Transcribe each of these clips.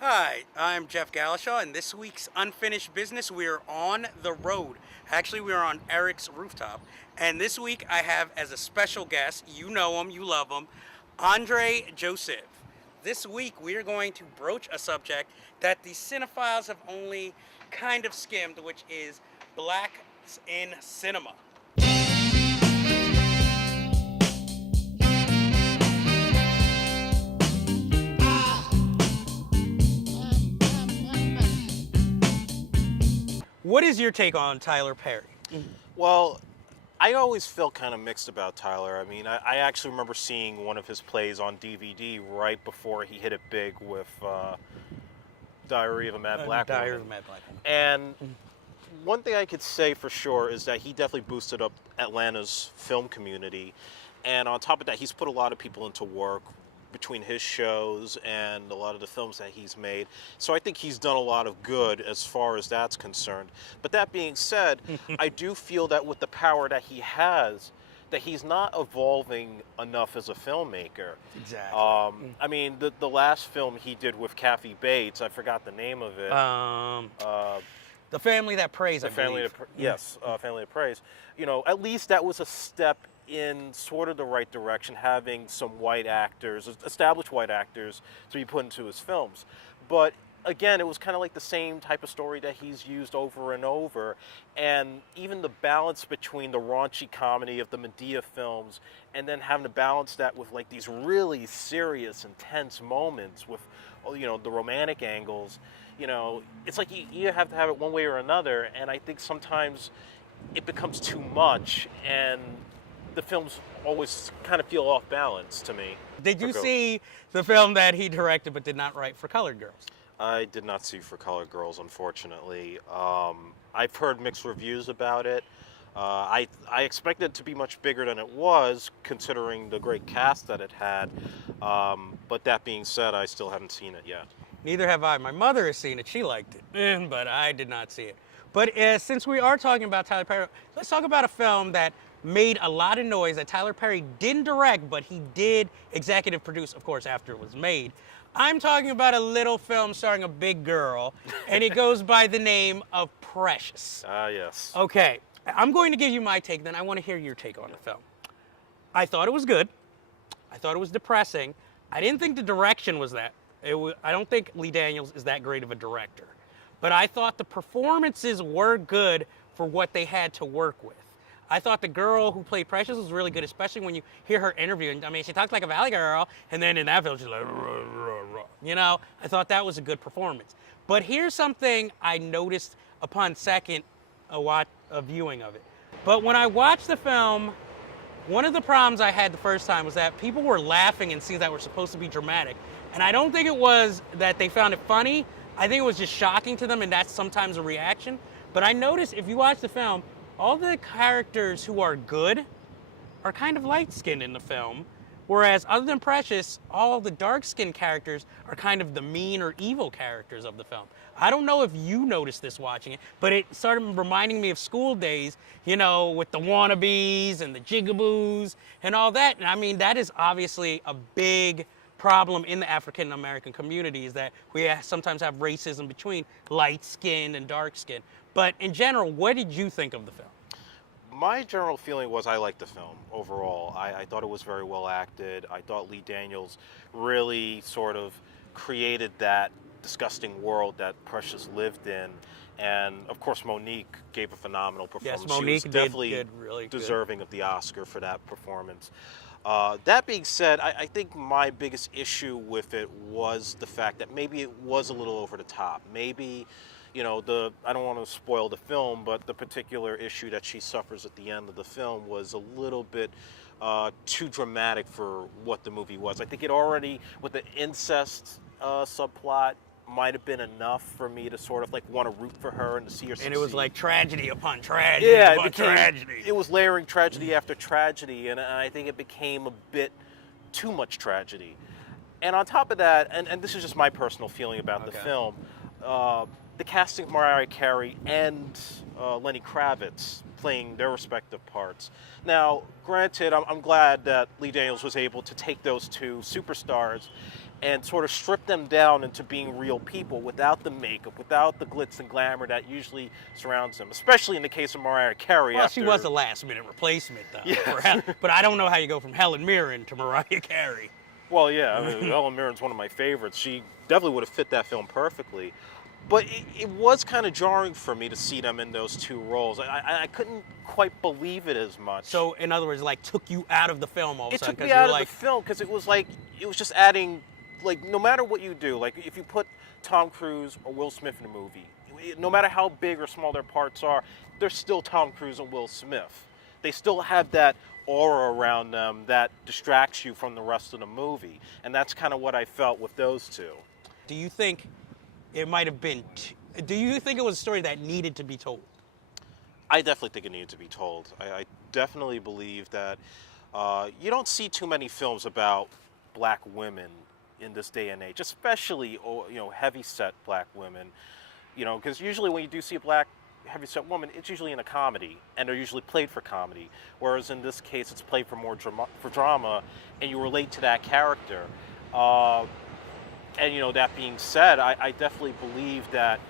Hi, I'm Jeff Gallashaw, and this week's Unfinished Business, we are on the road. Actually, we are on Eric's rooftop. And this week, I have as a special guest, you know him, you love him, Andre Joseph. This week, we are going to broach a subject that the Cinephiles have only kind of skimmed, which is blacks in cinema. What is your take on Tyler Perry? Well, I always felt kind of mixed about Tyler. I mean, I actually remember seeing one of his plays on DVD right before he hit it big with Diary of a Mad Black Diary Woman. of a Mad Black Woman. And one thing I could say for sure is that he definitely boosted up Atlanta's film community. And on top of that, he's put a lot of people into work between his shows and a lot of the films that he's made. So I think he's done a lot of good as far as that's concerned. But that being said, I do feel that with the power that he has, that he's not evolving enough as a filmmaker. Exactly. I mean, the last film he did with Kathy Bates, I forgot the name of it. The Family That Prays, I Family believe. Family that Prays. You know, at least that was a step in sort of the right direction, having some white actors, established white actors, to be put into his films. But again, it was kind of like the same type of story that he's used over and over. And even the balance between the raunchy comedy of the Medea films and then having to balance that with like these really serious, intense moments with, you know, the romantic angles, you know, it's like you have to have it one way or another. And I think sometimes it becomes too much and the films always kind of feel off balance to me. Did you see the film that he directed but did not write for Colored Girls? I did not see For Colored Girls, unfortunately. I've heard mixed reviews about it. I expected it to be much bigger than it was, considering the great cast that it had. But that being said, I still haven't seen it yet. Neither have I. My mother has seen it. She liked it, but I did not see it. But since we are talking about Tyler Perry, let's talk about a film that made a lot of noise that Tyler Perry didn't direct, but he did executive produce, of course, after it was made. I'm talking about a little film starring a big girl, and it goes by the name of Precious. Yes. Okay, I'm going to give you my take, then I want to hear your take on the film. I thought it was good. I thought it was depressing. I didn't think the direction was that. I don't think Lee Daniels is that great of a director. But I thought the performances were good for what they had to work with. I thought the girl who played Precious was really good, especially when you hear her interview. I mean, she talks like a Valley girl, and then in that film, she's like, rah, rah, rah. You know, I thought that was a good performance. But here's something I noticed upon second viewing of it. But when I watched the film, one of the problems I had the first time was that people were laughing in scenes that were supposed to be dramatic. And I don't think it was that they found it funny. I think it was just shocking to them, and that's sometimes a reaction. But I noticed if you watch the film, all the characters who are good are kind of light-skinned in the film, whereas other than Precious, all the dark-skinned characters are kind of the mean or evil characters of the film. I don't know if you noticed this watching it, but it started reminding me of school days, you know, with the wannabes and the jigaboos and all that. And I mean, that is obviously a big problem in the African American community, is that we sometimes have racism between light-skinned and dark-skinned. But in general, what did you think of the film? My general feeling was I liked the film overall. I thought it was very well acted. I thought Lee Daniels really sort of created that disgusting world that Precious lived in. And of course, Monique gave a phenomenal performance. Yes, Monique she was definitely did really deserving of the Oscar for that performance. That being said, I think my biggest issue with it was the fact that maybe it was a little over the top. Maybe, you know, I don't want to spoil the film, but the particular issue that she suffers at the end of the film was a little bit too dramatic for what the movie was. I think it already, with the incest subplot, might have been enough for me to sort of like want to root for her and to see her succeed. And it was like tragedy upon tragedy upon tragedy. It was layering tragedy after tragedy, and I think it became a bit too much tragedy. And on top of that, and this is just my personal feeling about the film, the casting of Mariah Carey and Lenny Kravitz playing their respective parts. Now, granted, I'm glad that Lee Daniels was able to take those two superstars and sort of strip them down into being real people without the makeup, without the glitz and glamour that usually surrounds them, especially in the case of Mariah Carey. Well, after... she was a last-minute replacement, though. Yes. But I don't know how you go from Helen Mirren to Mariah Carey. Well, yeah, I mean, Helen Mirren's one of my favorites. She definitely would have fit that film perfectly. But it was kind of jarring for me to see them in those two roles. I couldn't quite believe it as much. So, in other words, like, took you out of the film all of a sudden? It took me out of the film because it was just adding, like, no matter what you do, like, if you put Tom Cruise or Will Smith in a movie, no matter how big or small their parts are, they're still Tom Cruise and Will Smith. They still have that aura around them that distracts you from the rest of the movie. And that's kind of what I felt with those two. Do you think it might have been... do you think it was a story that needed to be told? I definitely think it needed to be told. I definitely believe that you don't see too many films about black women in this day and age, especially heavy-set black women. Because usually when you do see a black heavy-set woman, it's usually in a comedy, and they're usually played for comedy. Whereas in this case, it's played for more drama, and you relate to that character. And that being said, I definitely believe that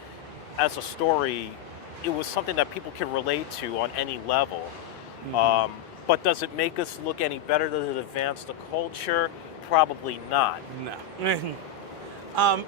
as a story, it was something that people can relate to on any level. Mm-hmm. But does it make us look any better? Does it advance the culture? Probably not. No.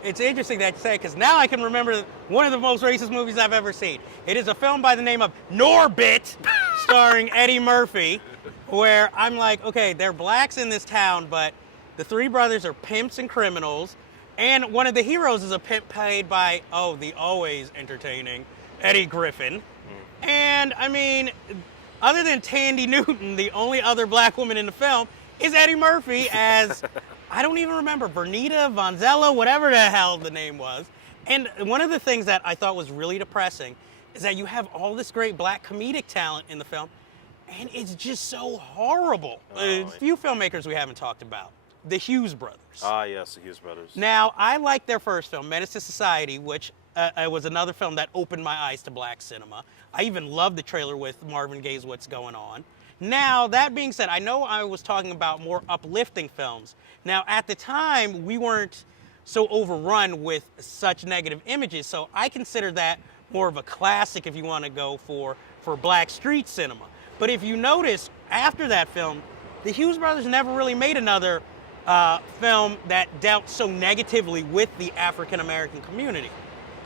It's interesting that you say, because now I can remember one of the most racist movies I've ever seen. It is a film by the name of Norbit, starring Eddie Murphy, where I'm like, okay, they're blacks in this town, but the three brothers are pimps and criminals, and one of the heroes is a pimp played by, the always entertaining Eddie Griffin. And, I mean, other than Tandy Newton, the only other black woman in the film is Eddie Murphy as... I don't even remember, Bernita, Vonzella, whatever the hell the name was. And one of the things that I thought was really depressing is that you have all this great black comedic talent in the film, and it's just so horrible. A few filmmakers we haven't talked about. The Hughes brothers. Ah, yes, the Hughes brothers. Now, I liked their first film, Menace to Society, which was another film that opened my eyes to black cinema. I even loved the trailer with Marvin Gaye's What's Going On. Now, that being said, I know I was talking about more uplifting films. Now, at the time, we weren't so overrun with such negative images, so I consider that more of a classic if you want to go for black street cinema. But if you notice, after that film, the Hughes brothers never really made another film that dealt so negatively with the African-American community,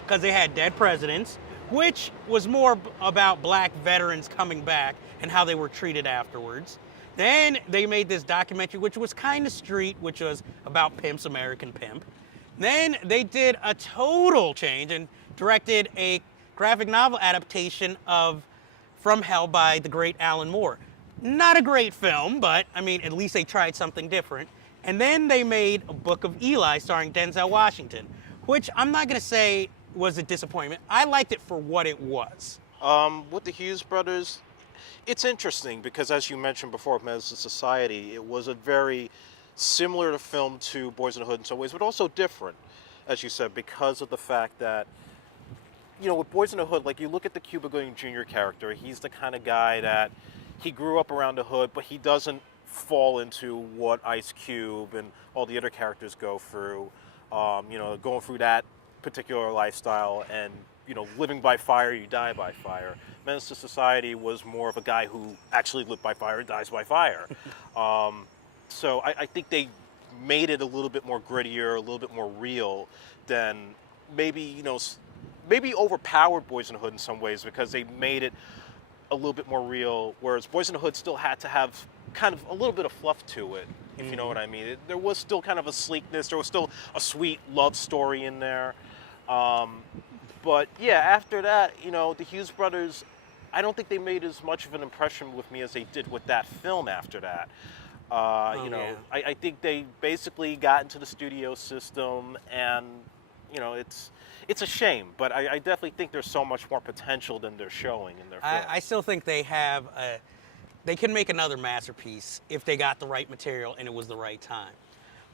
because they had Dead Presidents, which was more about black veterans coming back and how they were treated afterwards. Then they made this documentary, which was kind of street, which was about Pimp's American Pimp. Then they did a total change and directed a graphic novel adaptation of From Hell by the great Alan Moore. Not a great film, but, I mean, at least they tried something different. And then they made A Book of Eli starring Denzel Washington, which I'm not going to say was a disappointment. I liked it for what it was. With the Hughes brothers, it's interesting because, as you mentioned before, Menace to Society, it was a very similar film to Boys in the Hood in some ways, but also different, as you said, because of the fact that, with Boys in the Hood, like, you look at the Cuba Gooding Jr. character, he's the kind of guy that he grew up around the hood, but he doesn't fall into what Ice Cube and all the other characters go through, going through that particular lifestyle and, living by fire, you die by fire. Menace to Society was more of a guy who actually lived by fire and dies by fire. So I think they made it a little bit more grittier, a little bit more real than maybe overpowered Boys in the Hood in some ways, because they made it a little bit more real, whereas Boys in the Hood still had to have kind of a little bit of fluff to it, if you know what I mean. There was still kind of a sleekness, there was still a sweet love story in there. But yeah, after that, the Hughes brothers, I don't think they made as much of an impression with me as they did with that film after that. I think they basically got into the studio system, and it's a shame, but I definitely think there's so much more potential than they're showing in their film. I still think they can make another masterpiece if they got the right material and it was the right time.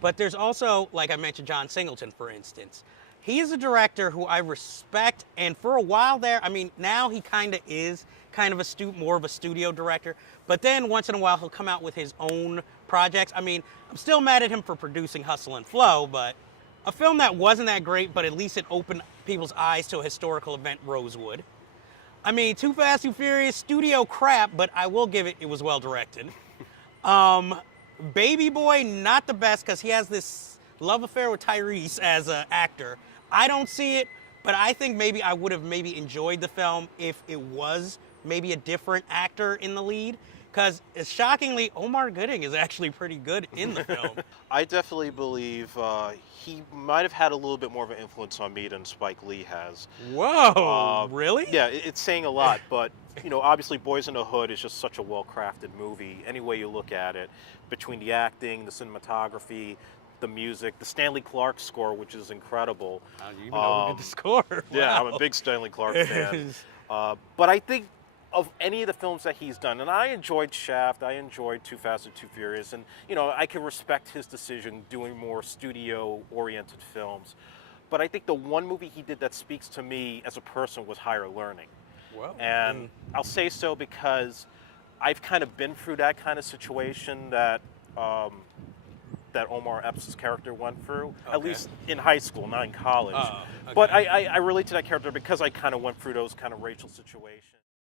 But there's also, like I mentioned, John Singleton, for instance. He is a director who I respect, and for a while there, I mean, now he kind of is more of a studio director, but then once in a while he'll come out with his own projects. I mean, I'm still mad at him for producing Hustle and Flow, but a film that wasn't that great, but at least it opened people's eyes to a historical event, Rosewood. I mean, Too Fast, Too Furious, studio crap, but I will give it was well directed. Baby Boy, not the best because he has this love affair with Tyrese as an actor. I don't see it, but I think maybe I would have maybe enjoyed the film if it was maybe a different actor in the lead. Because shockingly, Omar Gooding is actually pretty good in the film. I definitely believe he might have had a little bit more of an influence on me than Spike Lee has. Whoa, really? Yeah, it's saying a lot, but obviously Boys in the Hood is just such a well-crafted movie. Any way you look at it, between the acting, the cinematography, the music, the Stanley Clark score, which is incredible. How do you even know who did the score? Yeah, Wow. I'm a big Stanley Clark fan. But I think of any of the films that he's done, and I enjoyed Shaft, I enjoyed Too Fast and Too Furious, and I can respect his decision doing more studio-oriented films. But I think the one movie he did that speaks to me as a person was Higher Learning. Well, And I'll say so because I've kind of been through that kind of situation that that Omar Epps' character went through, at Okay. least in high school, not in college. Oh, okay. But I relate to that character because I kind of went through those kind of racial situations.